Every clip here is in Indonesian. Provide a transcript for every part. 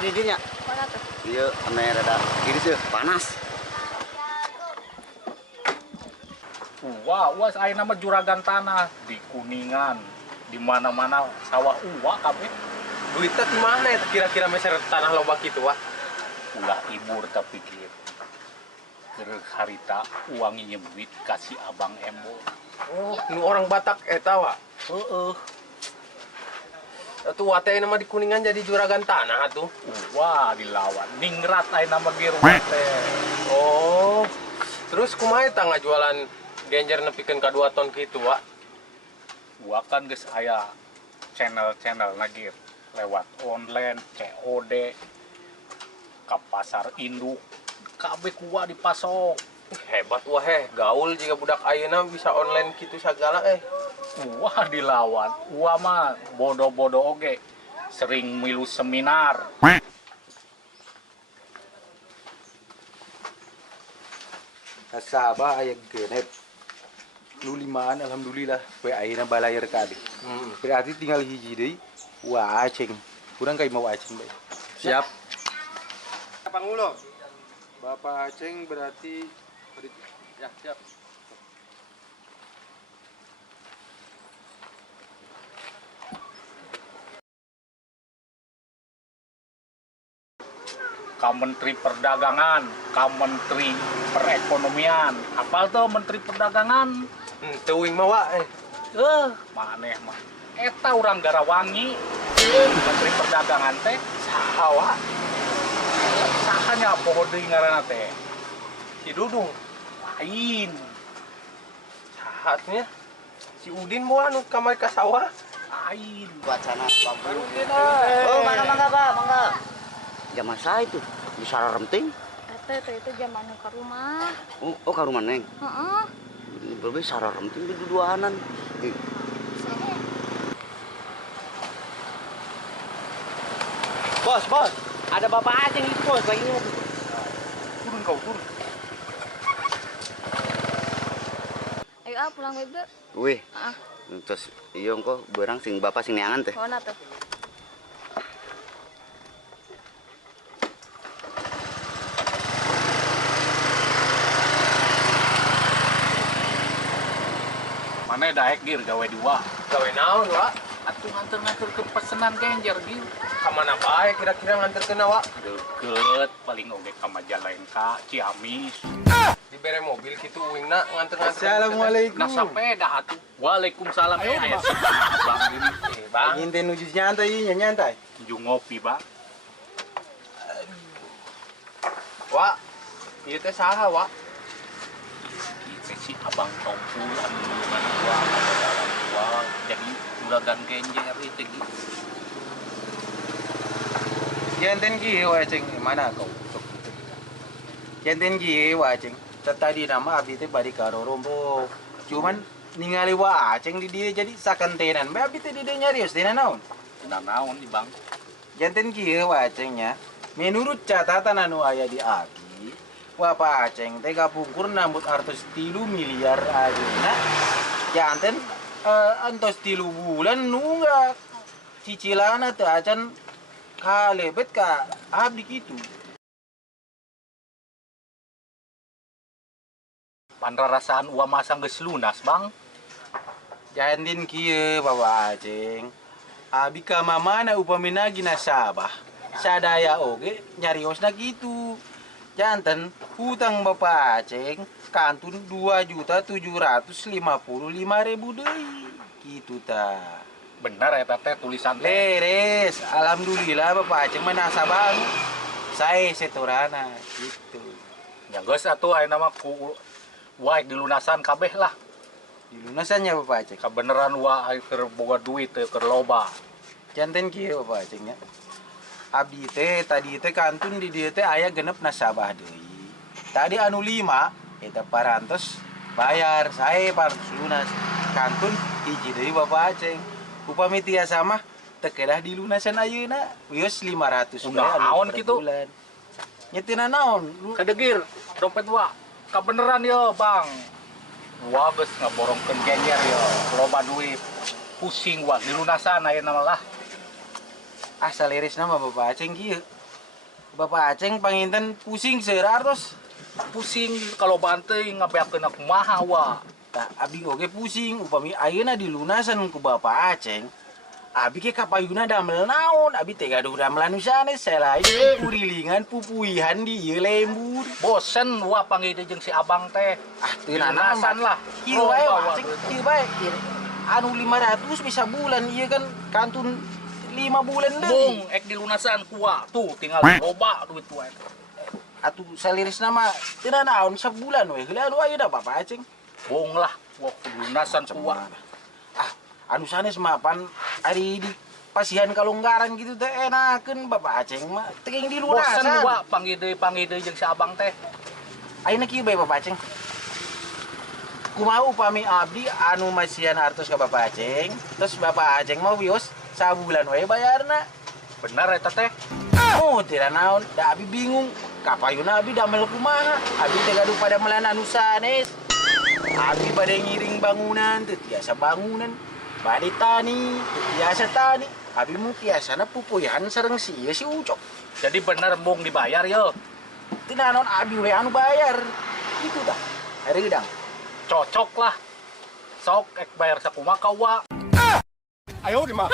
didinya. Iya, ame rada kiri sih panas. Wah, saya nama juragan tanah di Kuningan, di mana-mana sawah kabeh. Duitnya di mana ya kira-kira meser tanah loba gitu wah? Ulah ibur tapi pikir. Terus harita uangnya nyebut kasih abang Embo. Oh, nu orang Batak eta wa. Atuh wate nama di Kuningan jadi juragan tanah tuh. Wah, dilawan. Ningrat aya nama biru teh. Oh. Terus kumaha eta ngajualan genjer nepikeun ka 2 ton kitu wa? Gua kan geus aya channel-channel nagir lewat online, COD, ke pasar induk, kabeh kuah dipasok. Hebat wah gaul jika budak ayeuna bisa online gitu segala Wah dilawan, wah mah bodoh-bodoh oge, sering milu seminar. Sabah aya genep. Lu limaan alhamdulillah we ayeuna balayar kabeh. Berarti tinggal hiji deui wah aceng. Kurang kai mau aceng bae. Siap. Pangulo. Bapak aceng berarti ya siap. Ka Menteri Perdagangan, ka Menteri Perekonomian. Apal tuh Menteri Perdagangan? Teuing mah wa Maneh mah. Eta urang Garawangi. Menteri Perdagangan teh saha sahanya poho deui ngaranna teh. si Dudung. Lain. Sahatnya si Udin mau anu kamar ka sawah. Lain. Wacana babu. Oh, mangga Pak, mangga. Zaman saya itu di Sararemting. Itu zaman ke rumah. Oh ka rumah Neng. Heeh. Berbe Sararemting di duduanan. Bos, ada bapak aceng itu bos lagi mau turun kau turun. Ayo pulang bae deh. Wih, Heeh. terus iya engko beurang sing bapak sing neangan teh. Mana tuh? Mana daek gir gawe dua. Gawe naon wa? Atuh nganter-nganter ke pesenan genjer gir. Kamana bae kira-kira nganterkeun wa? Deket paling oge ka Majalengka, Ciamis. Dibere mobil gitu uingna nganter-nganter. Assalamualaikum. Nah sepeda atuh. Waalaikumsalam. Aya Bang ini Bang. Nginte nuju nyantai nyantai. ju ngopi, Bang. Wa, ieu teh saha wa? Itu si Abang Tompu anu nulungan gua, anu dalam gua jadi juragan genjer itu gitu. Janten kieu aceng mana kau? Janten kieu aceng. Tadi nama abdi teh bari ka Rorombo. Cuman ningali wa aceng di dia jadi sakentenan. Bae abdi teh di dia nyarios dina naon? Nah naon nih, Bang? Janten kieu wa acengnya. Menurut catatan anu aya di abi, Bapak Aceng teh kapungkur nambut 3 miliar ayeuna. Janten antos 3 bulan nunggak cicilanna teh acan kalebet ka abdi kitu. Panrarasaan uang masang geus lunas, Bang. Janten kieu Bapak Aceng. Abi ka mamana upamina gina Sabah. Sadaya oge nyariosna gitu. Janten hutang Bapak Aceng kantun 2.755.000 deui. Kitu ta. Bener eta teh tulisan teh. Leres, alhamdulillah Bapak Aceng mah nasabah saya setorana gitu. Ya geus atuh aya nama ku wae dilunasan kabeh lah. Dilunasannya Bapak Aceng. Kabeneran wae keur boga duit teh keur loba. Janten kieu Bapak Acengnya. Abdi teh tadi teh kantun di dieu teh aya genep nasabah deui. Tadi anu 5 eta parantos bayar sae parantos lunas. Kantun hiji deui Bapak Aceng. Upami tiasa mah teu kedah dilunasan ayeuna wios 500 Udah naon kitu? Nyetina naon? Kadegir dompet wa. Kabeneran yo, Bang. Wa geus ngaborongkeun genjer yo, loba duit. Pusing wa dilunasan ayeuna mah lah. Asal iris nama Bapak Aceng kieu. Bapak Aceng panginten pusing serartos. Pusing kalau banting ngabeakeun aku maha wa. Tah abi oge pusing upami ayeuna dilunasan ku Bapak Aceng. Abi ke kapayuna damel naon, abi teh gaduh damelan usane selain kurilingan pupuihan di ieu lembur. Bosen wa panggil jeung si abang teh. Ah teu Dilunasan lah. Ieu wae Aceng, ieu bae. Anu 500 bisa bulan ieu kan kantun 5 bulan deui. Bung, ek dilunasan kuwa. Tuh tinggal loba duit wae. Atuh saliris nama teu naon sabulan we. Heula anu ayeuna Bapak Aceng. Bung lah, wa dilunasan kuwa. Ah, anu sanes mapan ari di pasihan kalonggaran gitu teh enakeun Bapak Aceng mah teuing Bosen dilunasan. wa panggil deui jeung si abang teh. Ayeuna kieu bae Bapak Aceng. Kumaha upami abdi anu masihan artos ka Bapak Aceng, terus Bapak Aceng mau wios sabulan wae bayarna. Bener eta teh. Oh, tidak naon, da abi bingung. Kapayuna abi damel kumaha? Abi teh gaduh pada melan anu sanes. Abi bade ngiring bangunan, teu tiasa bangunan. Bade tani, teu tiasa tani. Abi mu tiasana pupuyan sareng si ieu si Ucok. Jadi bener Bung dibayar yo. Teu naon abi we anu bayar. Itu tah. Hareudang. Cocok lah. Sok ek bayar sakumaha ka wa. Ayo di mah.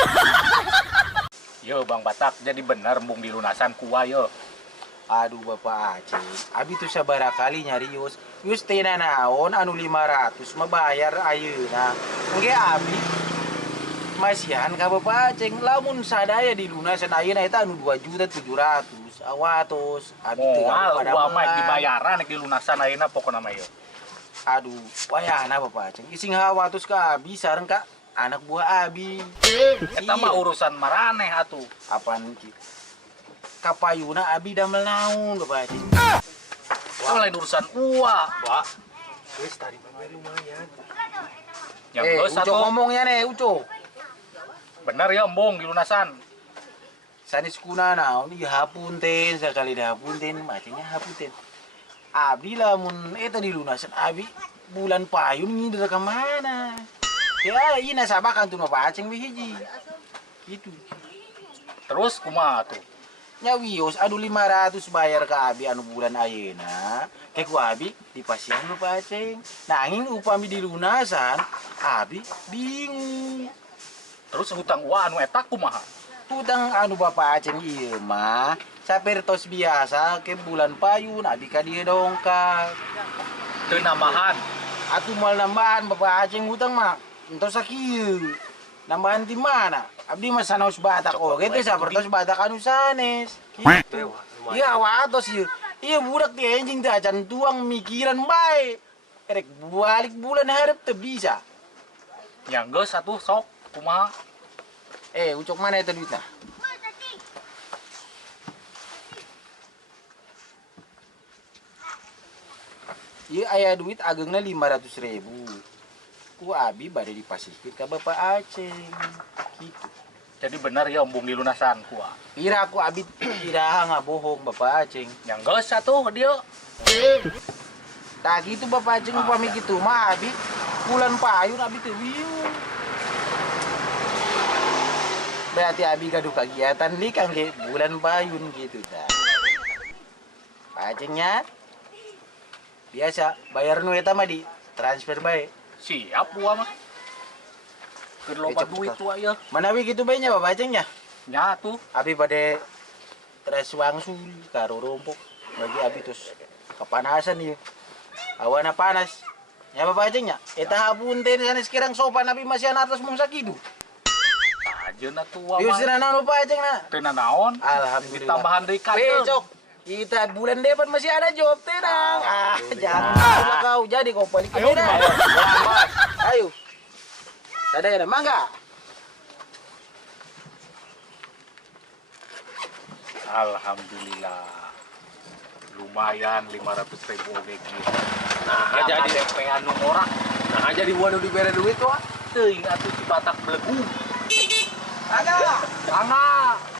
Yo Bang Batak, jadi bener Bung dilunasan kuwa yo. Aduh Bapak Aceng, abi tuh sabara kali nyarios. Yus teh naon anu 500 mah bayar ayeuna. Engge abi masihan ka Bapak Aceng lamun sadaya dilunasan ayeuna eta anu 2.700.000. Awatos abi teu Moal pada gua mah meungan. dibayaran ek dilunasan ayeuna pokona mah yo. Aduh, wayahna Bapak Aceng. Ising hawatos ka abi sareng ka anak buah abi. Eta mah urusan maraneh atuh. Apaan ki? Kapayuna abi damel naon Bapak Aceng. Wah lain urusan uwa. Wah. Wis tadi mah lumayan. Yang geus Uco atuh. ngomongnya nih Uco. Bener ya Bung dilunasan. Sanis kuna naon ieu hapunten sakali da hapunten macenya hapunten. Abdi lamun eta dilunasan abi bulan payun ngider ka mana? Ya ieu nasabah kantun Bapak Aceng we hiji. Gitu. Terus kumaha tuh? Nya wios adu 500 bayar ka abi anu bulan ayeuna. Ke ku abi dipasihan Bapak Aceng. Nanging upami dilunasan abi bingung. Terus hutang uwa anu eta kumaha? Hutang anu Bapak Aceng ieu mah sapertos biasa ke bulan payun abi ka dieu dongkak. Teu nambahan. Atuh mal nambahan Bapak Aceng hutang mah entos sakieu. Nambahan di mana? Abdi mah sanaos batak oge teh sapertos batak anu sanes. Kitu. Iya watos ieu. Ieu budak ti enjing teh acan tuang mikiran bae. Erek balik bulan hareup teu bisa. Yang geus atuh sok kumaha? Ucok mana eta duitna? Ieu aya duit ageungna 500.000. Ku abi bade dipasihkeun ka Bapak Aceng. Kitu. Jadi bener ya Bung dilunasan kuwa. Pira ku abi iraha ngabohong Bapak Aceng. Yang geus atuh dieu. Tah gitu Bapak Aceng upami kitu mah abi bulan payun abi teu bingung. Berarti abi gaduh kegiatan li kangge bulan payun gitu tah. Pak Acengnya biasa bayar nu eta mah di transfer bae. Siap gua mah. Keur loba Ecep, duit Kak. wa ieu. Manawi gitu bae nya Bapak Acengnya. Nya tuh. Abi bade teras wangsul karo rompok bagi abi terus kepanasan ieu. Awana panas. Ya Bapak Acengnya, eta hapunten sanes kirang sopan abi masih atas mung sakidu. Ajeun atuh wa Yus mah. naon Bapak Acengna? Teu naon. Alhamdulillah. Tambahan deui ka. Besok kita bulan depan masih ada job tenang. Jangan kau jadi kau balik ke Medan. Ayo. Ada ya, mangga. Alhamdulillah. Lumayan 500.000 oge kieu. Nah, Ya jadi DP anu ngorah. nah jadi waduh dibere duit tuh. Teuing atuh Cibatak belegu. Ada. Angga.